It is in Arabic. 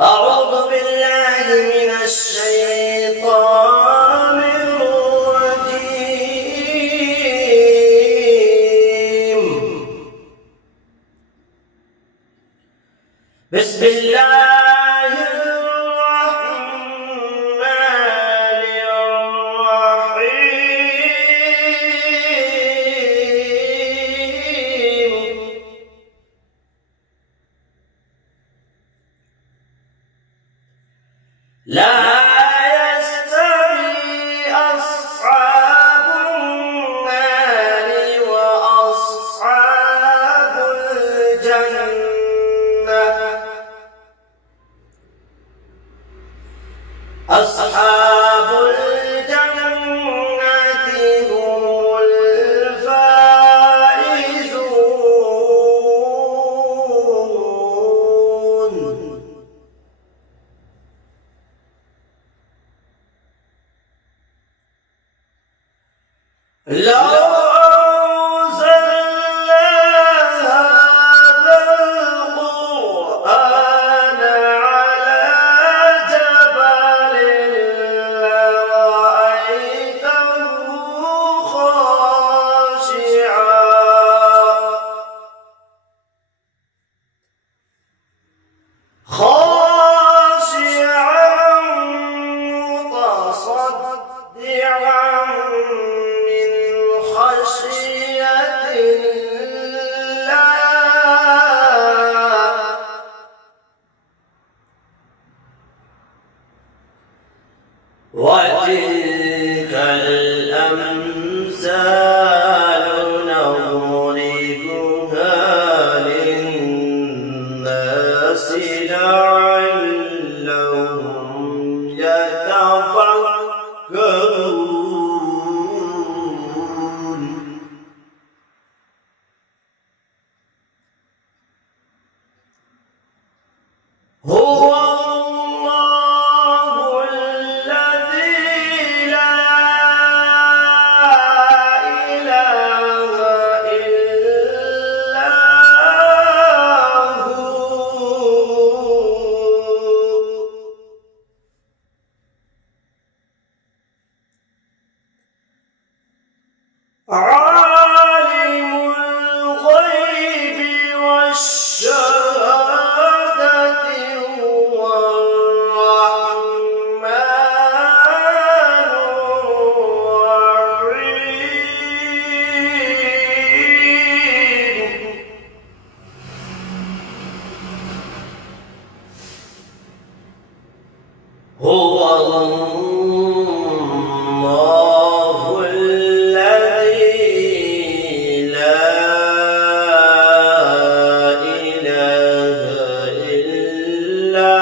أعوذ بالله من الشيطان الرجيم. بسم الله الرحمن الرحيم. لا يستوي أصحاب النار وأصحاب الجنة. أصحاب الجنة هم الفائزون. لو أنزلنا هذا القرآن على جبل لرأيته خاشعا متصدعا من خشية الله. وتلك الأمثال نضربها للناس لعلهم يتفكرون. هو الله الذي لا إله إلا هو. عالم الغيب والشهادة هو الرحمن الرحيم. هو الله الذي لا إله إلا